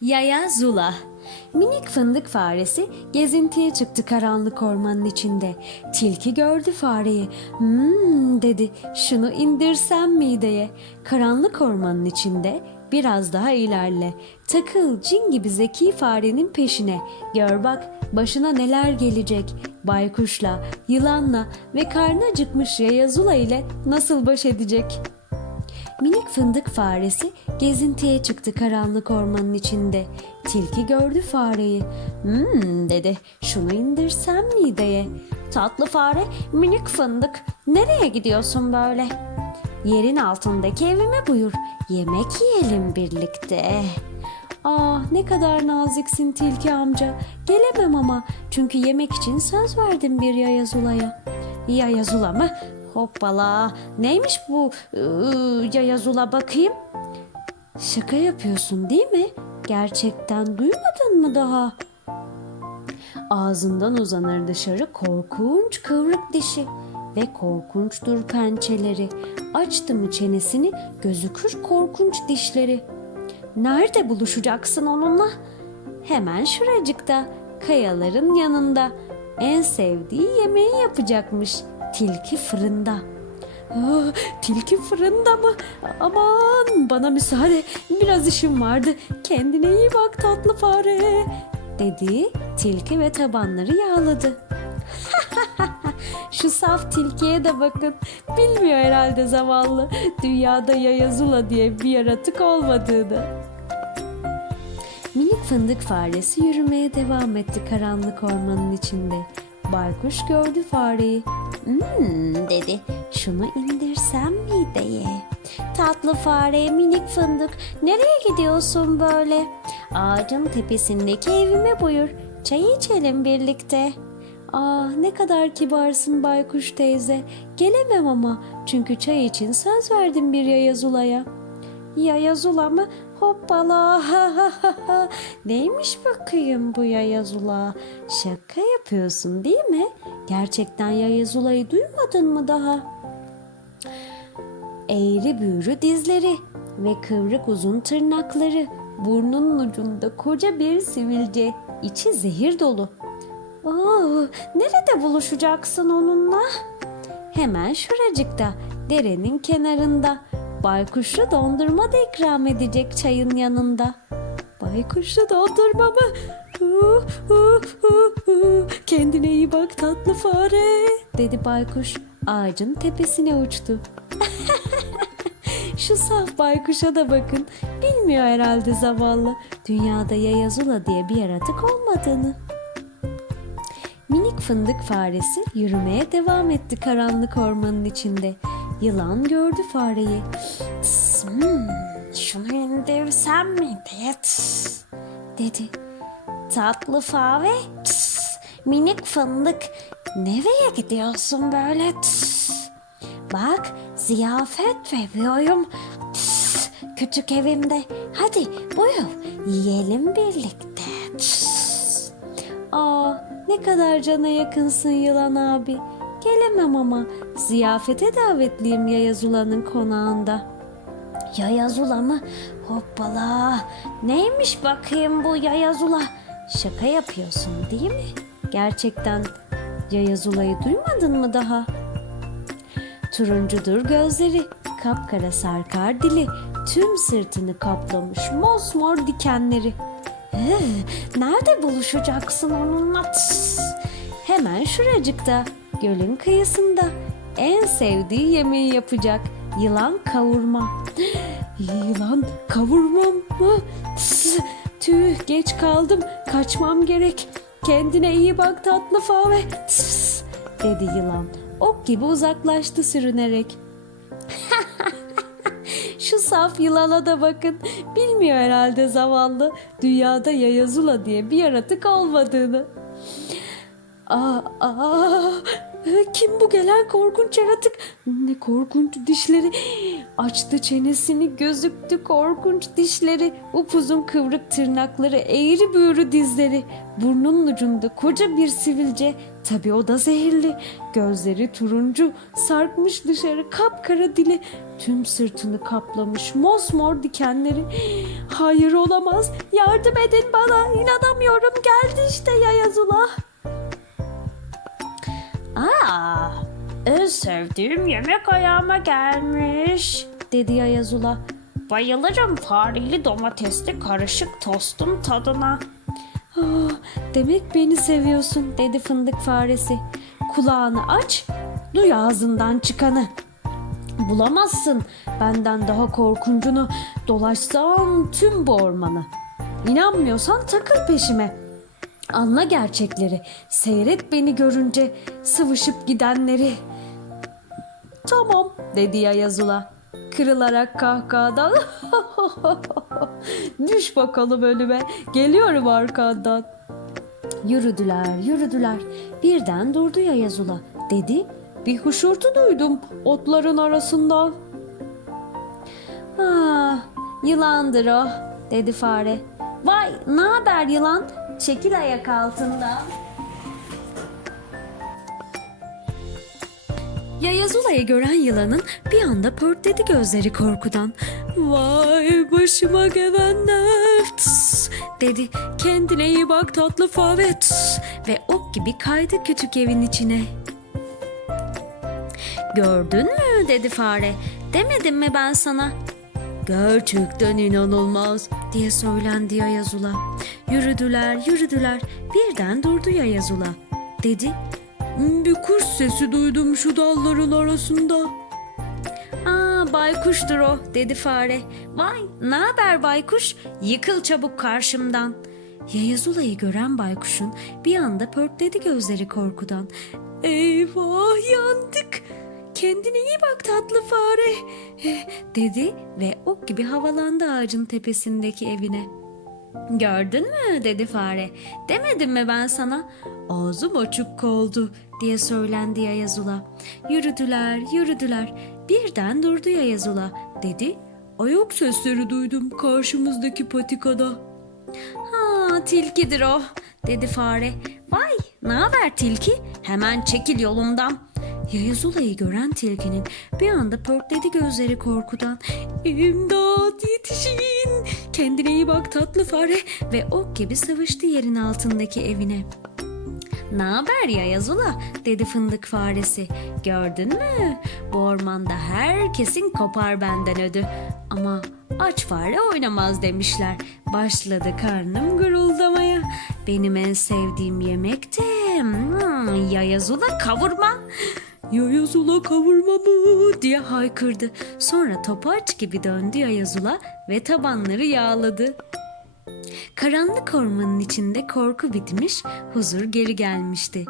Yaya Zula Minik fındık faresi gezintiye çıktı karanlık ormanın içinde. Tilki gördü fareyi. Hmm dedi şunu indirsem mideye. Karanlık ormanın içinde biraz daha ilerle. Takıl cin gibi zeki farenin peşine. Gör bak başına neler gelecek. Baykuşla, yılanla ve karnı acıkmış Yaya Zula ile nasıl baş edecek?'' Minik fındık faresi gezintiye çıktı karanlık ormanın içinde. Tilki gördü fareyi. Hmm dedi şunu indirsem mideye. Tatlı fare minik fındık nereye gidiyorsun böyle? Yerin altındaki evime buyur yemek yiyelim birlikte. Ah ne kadar naziksin tilki amca. Gelemem ama çünkü yemek için söz verdim bir yaya zulaya. Yaya zula mı? Hoppala neymiş bu ıı, yaya zula bakayım? Şaka yapıyorsun değil mi? Gerçekten duymadın mı daha? Ağzından uzanır dışarı korkunç kıvrık dişi ve korkunçtur pençeleri. Açtı mı çenesini gözükür korkunç dişleri. Nerede buluşacaksın onunla? Hemen şuracıkta, kayaların yanında. En sevdiği yemeği yapacakmış. Tilki fırında. Ah, tilki fırında mı? Aman bana müsaade. Biraz işim vardı. Kendine iyi bak tatlı fare. Dedi tilki ve tabanları yağladı. Şu saf tilkiye de bakın. Bilmiyor herhalde zavallı. Dünyada yayazula diye bir yaratık olmadığını. Minik fındık faresi yürümeye devam etti karanlık ormanın içinde. Baykuş gördü fareyi. Hmm dedi. Şunu indirsem mideye. Tatlı fare minik fındık nereye gidiyorsun böyle? Ağacın tepesindeki evime buyur. Çay içelim birlikte. Ah ne kadar kibarsın baykuş teyze. Gelemem ama çünkü çay için söz verdim bir yaya zulaya. Yaya zula mı? Hoppala. Neymiş bakayım bu yaya zula? Şaka yapıyorsun değil mi? Gerçekten yaya zulayı duymadın mı daha? Eğri büğrü dizleri ve kıvrık uzun tırnakları. Burnunun ucunda koca bir sivilce. içi zehir dolu. Aa, nerede buluşacaksın onunla? Hemen şuracıkta, derenin kenarında. Baykuşlu dondurma da ikram edecek çayın yanında. Baykuşlu dondurma mı? Kendine iyi bak tatlı fare, dedi baykuş. Ağacın tepesine uçtu. Şu saf baykuşa da bakın. Bilmiyor herhalde zavallı. Dünyada yayazula diye bir yaratık olmadığını. Minik fındık faresi yürümeye devam etti karanlık ormanın içinde. Yılan gördü fareyi. "Tıs, hmm, şunu indirsem mi diye tıs," dedi. Tatlı fare, minik fındık, nereye gidiyorsun böyle? Bak ziyafet ve bir oyun. Tıs, küçük evimde. Hadi buyur yiyelim birlikte. Aa ne kadar cana yakınsın yılan abi. Gelemem ama ziyafete davetliyim Yayazula'nın konağında. Yayazula mı? Hoppala. Neymiş bakayım bu Yayazula? Şaka yapıyorsun değil mi? Gerçekten Yayazula'yı duymadın mı daha? Turuncudur gözleri, kapkara sarkar dili, tüm sırtını kaplamış mosmor dikenleri. Nerede buluşacaksın onunla? Tıs! Hemen şuracıkta, gölün kıyısında. En sevdiği yemeği yapacak. Yılan kavurma. Yılan kavurmam mı? Tüh geç kaldım. Kaçmam gerek. Kendine iyi bak tatlı fare. Dedi yılan. Ok gibi uzaklaştı sürünerek. Şu saf yılana da bakın. Bilmiyor herhalde zavallı. Dünyada yayazula diye bir yaratık olmadığını. Aa, aa, Kim bu gelen korkunç yaratık? Ne korkunç dişleri. Açtı çenesini gözüktü korkunç dişleri. Upuzun kıvrık tırnakları eğri büğrü dizleri. Burnunun ucunda koca bir sivilce. Tabii o da zehirli. Gözleri turuncu sarkmış dışarı kapkara dili. Tüm sırtını kaplamış mosmor dikenleri. Hayır olamaz. Yardım edin bana. İnanamıyorum. Geldi işte Yayazula. Aa, en sevdiğim yemek ayağıma gelmiş, dedi Yayazula. Bayılırım fareli domatesli karışık tostun tadına. Ah, demek beni seviyorsun, dedi fındık faresi. Kulağını aç, duy ağzından çıkanı. Bulamazsın benden daha korkuncunu, dolaşsam tüm bu ormanı. İnanmıyorsan takıl peşime. Anla gerçekleri. Seyret beni görünce sıvışıp gidenleri. Tamam dedi Yayazula. Kırılarak kahkahadan. Düş bakalım önüme. Geliyorum arkandan. Yürüdüler, yürüdüler. Birden durdu Yayazula. Dedi, bir hışırtı duydum otların arasından. Ah, yılandır o, dedi fare. Vay, ne haber yılan? Çekil ayak altından. Yayazula'yı gören yılanın bir anda pörtledi gözleri korkudan. Vay başıma gelenler tıs, dedi. Kendine iyi bak tatlı fare ve ok gibi kaydı küçük evin içine. Gördün mü dedi fare. Demedim mi ben sana? Gerçekten inanılmaz diye söylendi Yayazula. Yürüdüler yürüdüler birden durdu Yayazula. Dedi bir kuş sesi duydum şu dalların arasında. Aa baykuştur o dedi fare. Vay ne haber baykuş yıkıl çabuk karşımdan. Yayazula'yı gören baykuşun bir anda pörtledi gözleri korkudan. Eyvah yandık. Kendine iyi bak tatlı fare eh, dedi ve ok gibi havalandı ağacın tepesindeki evine. Gördün mü dedi fare. Demedim mi ben sana? Ağzım açık kaldı diye söylendi Yayazula. Yürüdüler yürüdüler. Birden durdu Yayazula dedi. Ayak sesleri duydum karşımızdaki patikada. Ha tilkidir o dedi fare. Vay ne haber tilki? Hemen çekil yolumdan. Yayazula'yı gören tilkinin bir anda pörtledi gözleri korkudan. İmdat yetişin. Kendine iyi bak tatlı fare ve ok gibi sıvıştı yerin altındaki evine. Ne haber Yayazula dedi fındık faresi. Gördün mü? Bu ormanda herkesin kopar benden ödü. Ama aç fare oynamaz demişler. Başladı karnım guruldamaya. Benim en sevdiğim yemek de hmm, Yayazula kavurma. Yayazula kavurma mı diye haykırdı. Sonra topaç gibi döndü Yayazula ve tabanları yağladı. Karanlık ormanın içinde korku bitmiş, huzur geri gelmişti.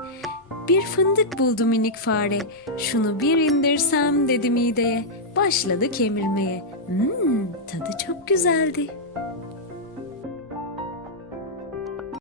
Bir fındık buldu minik fare. Şunu bir indirsem dedi mideye. Başladı kemirmeye. Hmm, tadı çok güzeldi.